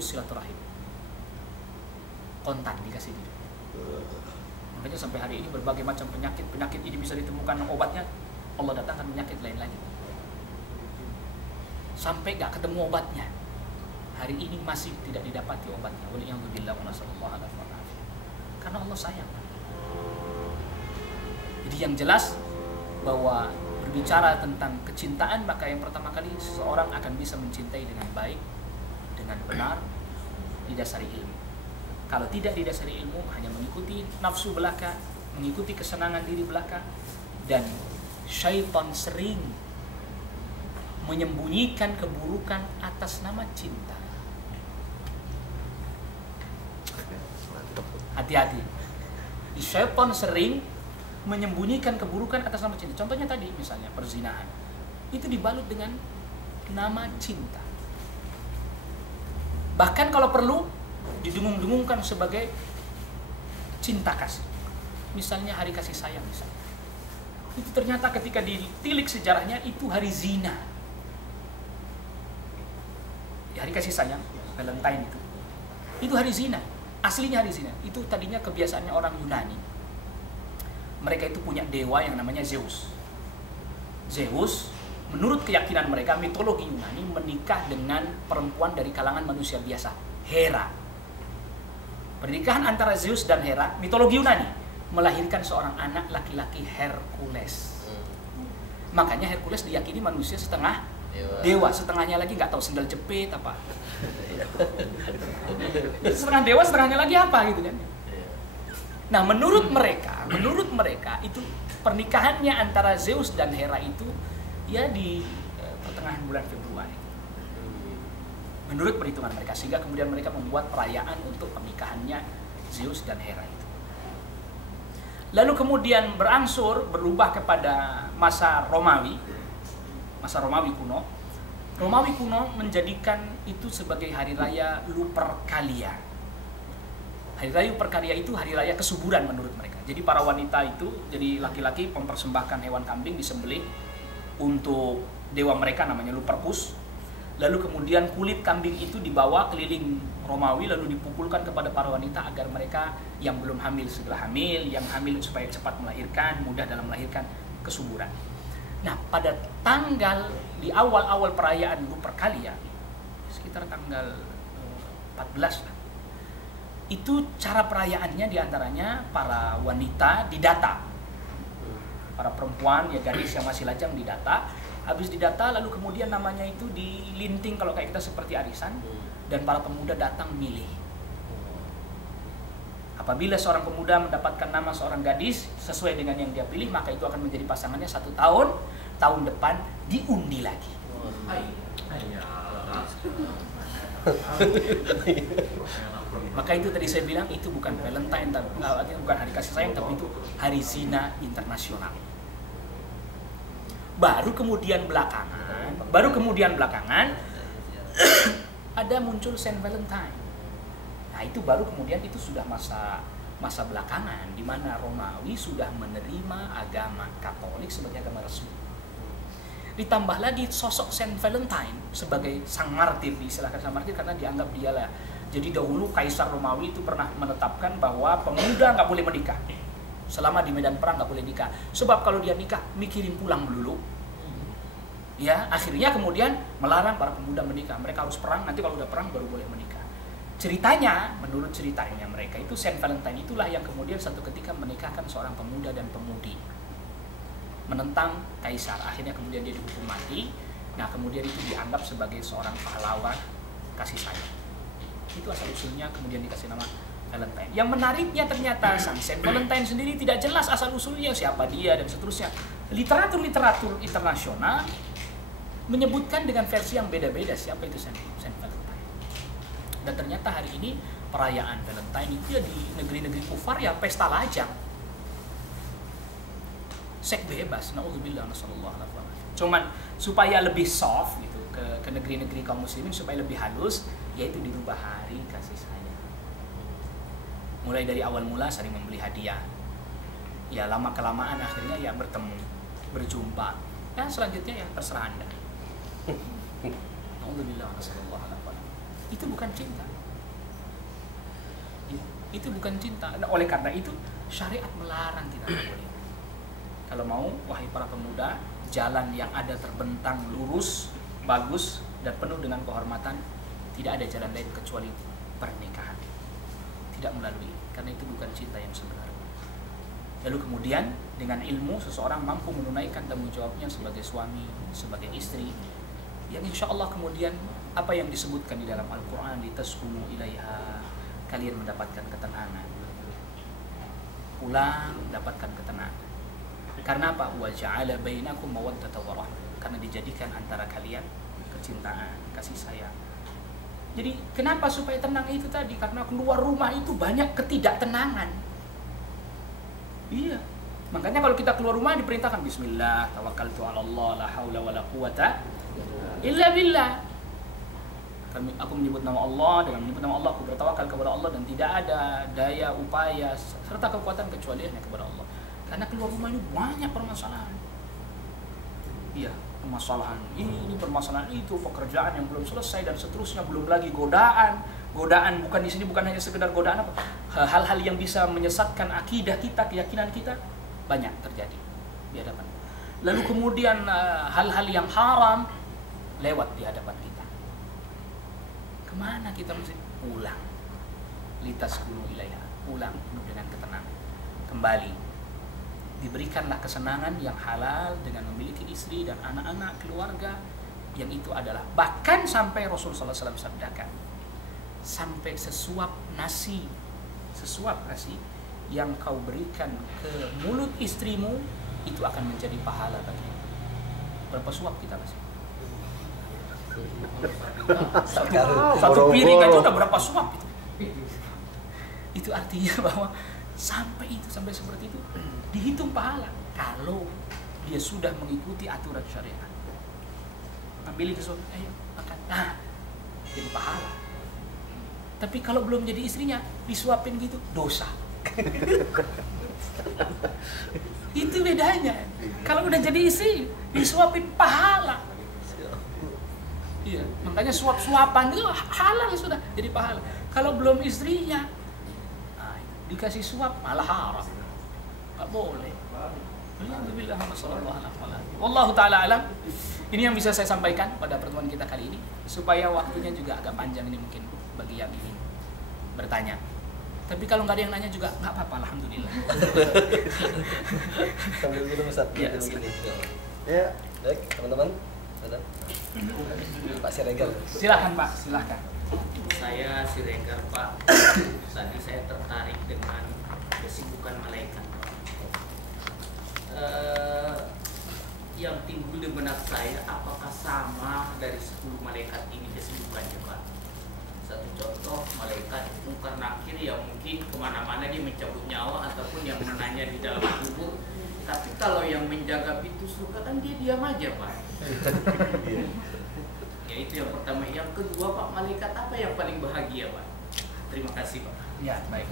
putus silaturahim. Kontan dikasih diri. Makanya sampai hari ini berbagai macam penyakit ini bisa ditemukan obatnya, Allah datangkan penyakit lain lagi. Sampai gak ketemu obatnya, hari ini masih tidak didapati obatnya. Waliyahzubillah wa nasallallahu alaihi wasallam. Karena Allah sayang. Jadi yang jelas bahwa berbicara tentang kecintaan, maka yang pertama kali seseorang akan bisa mencintai dengan baik, dengan benar, didasari ilmu. Kalau tidak didasari ilmu, hanya mengikuti nafsu belaka, mengikuti kesenangan diri belaka, dan syaitan sering menyembunyikan keburukan atas nama cinta. Hati-hati. Syaitan sering menyembunyikan keburukan atas nama cinta. Contohnya tadi misalnya perzinahan. Itu dibalut dengan nama cinta. Bahkan kalau perlu didengung-dengungkan sebagai cinta kasih. Misalnya hari kasih sayang misalnya. Itu ternyata ketika ditilik sejarahnya itu hari zina. Hari kasih sayang, Valentine itu. Itu hari zina. Aslinya hari zina. Itu tadinya kebiasaannya orang Yunani. Mereka itu punya dewa yang namanya Zeus. Zeus, menurut keyakinan mereka, mitologi Yunani, menikah dengan perempuan dari kalangan manusia biasa, Hera. Pernikahan antara Zeus dan Hera, mitologi Yunani, melahirkan seorang anak laki-laki, Hercules. Makanya Hercules diyakini manusia setengah dewa, setengahnya lagi nggak tahu sendal jepit apa. Setengah dewa, setengahnya lagi apa gitu kan. Nah, menurut mereka itu pernikahannya antara Zeus dan Hera itu ya di pertengahan bulan Februari. Menurut perhitungan mereka, sehingga kemudian mereka membuat perayaan untuk pernikahannya Zeus dan Hera itu. Lalu kemudian berangsur berubah kepada masa Romawi kuno. Romawi kuno menjadikan itu sebagai hari raya Lupercalia. Hari raya Lupercalia itu hari raya kesuburan menurut mereka. Jadi para wanita itu, jadi laki-laki mempersembahkan hewan kambing disembelih untuk dewa mereka namanya Lupercus. Lalu kemudian kulit kambing itu dibawa keliling Romawi lalu dipukulkan kepada para wanita agar mereka yang belum hamil segera hamil, yang hamil supaya cepat melahirkan, mudah dalam melahirkan, kesuburan. Nah, pada tanggal di awal-awal perayaan Lupercalia, sekitar tanggal 14 lah, itu cara perayaannya diantaranya para wanita didata, para perempuan ya gadis yang masih lajang didata. Habis didata lalu kemudian namanya itu dilinting kalau kayak kita seperti arisan, dan para pemuda datang milih. Apabila seorang pemuda mendapatkan nama seorang gadis sesuai dengan yang dia pilih, maka itu akan menjadi pasangannya 1 tahun. Tahun depan diundi lagi. Maka itu tadi saya bilang itu bukan Valentine, bukan hari kasih sayang, tapi itu hari zina internasional. Baru kemudian belakangan ada muncul Saint Valentine. Nah, itu baru kemudian itu sudah masa belakangan di mana Romawi sudah menerima agama Katolik sebagai agama resmi. Ditambah lagi sosok Saint Valentine sebagai sang martir, diistilahkan sang martir karena dianggap dialah. Jadi dahulu Kaisar Romawi itu pernah menetapkan bahwa pemuda nggak boleh menikah. Selama di medan perang nggak boleh nikah. Sebab kalau dia nikah, mikirin pulang dulu. Ya, akhirnya kemudian melarang para pemuda menikah. Mereka harus perang, nanti kalau udah perang baru boleh menikah. Ceritanya, menurut ceritanya mereka itu Saint Valentine itulah yang kemudian satu ketika menikahkan seorang pemuda dan pemudi. Menentang kaisar, akhirnya kemudian dia dihukum mati. Nah, kemudian itu dianggap sebagai seorang pahlawan kasih sayang. Itu asal usulnya kemudian dikasih nama Valentine. Yang menariknya ternyata sang Saint Valentine sendiri tidak jelas asal usulnya siapa dia dan seterusnya. Literatur internasional menyebutkan dengan versi yang beda-beda siapa itu Saint Valentine. Dan ternyata hari ini perayaan Valentine itu ya di negeri-negeri kufar ya pesta lajang. Seks bebas, naudzubillah nasallallahu alaihi wasallam. Cuman supaya lebih soft gitu ke negeri-negeri kaum muslimin supaya lebih halus, yaitu dirubah hari kasih sayang. Mulai dari awal mula saling membeli hadiah. Ya lama kelamaan akhirnya ya bertemu, berjumpa. Dan selanjutnya ya terserah Anda. Alhamdulillah, sallallahu alaihi wasallam. Itu bukan cinta. Itu bukan cinta. Nah, oleh karena itu syariat melarang kita boleh. Kalau mau, wahai para pemuda, jalan yang ada terbentang lurus, bagus dan penuh dengan kehormatan, tidak ada jalan lain kecuali pernikahan. Tidak melalui, karena itu bukan cinta yang sebenarnya. Lalu kemudian dengan ilmu seseorang mampu menunaikan tanggung jawabnya sebagai suami, sebagai istri, yang insya Allah kemudian apa yang disebutkan di dalam Al-Quran, litaskunu ilaiha, kalian mendapatkan ketenangan, pulang dapatkan ketenangan. Karena apa? Wa ja'ala bainakum mawaddatan wa rahmah, karena dijadikan antara kalian kecintaan, kasih sayang. Jadi kenapa supaya tenang itu tadi? Karena keluar rumah itu banyak ketidaktenangan. Iya. Makanya kalau kita keluar rumah diperintahkan bismillah, tawakkaltu 'ala Allah, la haula wala quwata illa billah. Aku menyebut nama Allah, dengan menyebut nama Allah aku bertawakal kepada Allah dan tidak ada daya upaya serta kekuatan kecuali hanya kepada Allah. Karena keluar rumah ini banyak permasalahan. Iya, permasalahan ini, permasalahan itu, pekerjaan yang belum selesai dan seterusnya, belum lagi godaan. Godaan bukan di sini bukan hanya sekedar godaan apa? Hal-hal yang bisa menyesatkan akidah kita, keyakinan kita banyak terjadi di hadapan. Lalu kemudian hal-hal yang haram lewat di hadapan kita. Kemana kita mesti pulang? Litaskunu ilaiha, pulang penuh dengan ketenangan. Kembali diberikanlah kesenangan yang halal dengan memiliki istri dan anak-anak, keluarga, yang itu adalah bahkan sampai Rasulullah SAW sabdakan, sampai sesuap nasi yang kau berikan ke mulut istrimu itu akan menjadi pahala bagimu. Berapa suap kita masih? Satu piring aja udah berapa suap itu. Itu artinya bahwa sampai seperti itu dihitung pahala kalau dia sudah mengikuti aturan syariat. Ambil itu suap, ayo makan, nah jadi pahala. Tapi kalau belum jadi istrinya disuapin gitu dosa. Itu bedanya. Kalau udah jadi istri disuapin pahala. Iya, makanya suap-suapan itu halal sudah jadi pahala. Kalau belum istrinya, nah, dikasih suap malah haram, nggak boleh. Wallahu ta'ala alam. Ini yang bisa saya sampaikan pada pertemuan kita kali ini, supaya waktunya juga agak panjang ini mungkin bagi yang ingin bertanya. Tapi kalau nggak ada yang nanya juga nggak apa-apa, alhamdulillah. Sambil minum Ustaz. Ya, baik teman-teman. Pak Siregar. Silahkan Pak, silahkan. Saya Siregar Pak. Tadi saya tertarik dengan kesibukan malaikat. Yang timbul di benak saya, apakah sama dari 10 malaikat ini kesibukannya Pak? Satu contoh, malaikat mungkar nakir yang mungkin kemana-mana dia mencabut nyawa ataupun yang menanya di dalam kubur. Tapi kalau yang menjaga pintu surga kan dia diam aja Pak. Ya itu yang pertama. Yang kedua Pak, malaikat apa yang paling bahagia Pak? Terima kasih Pak. Ya baik.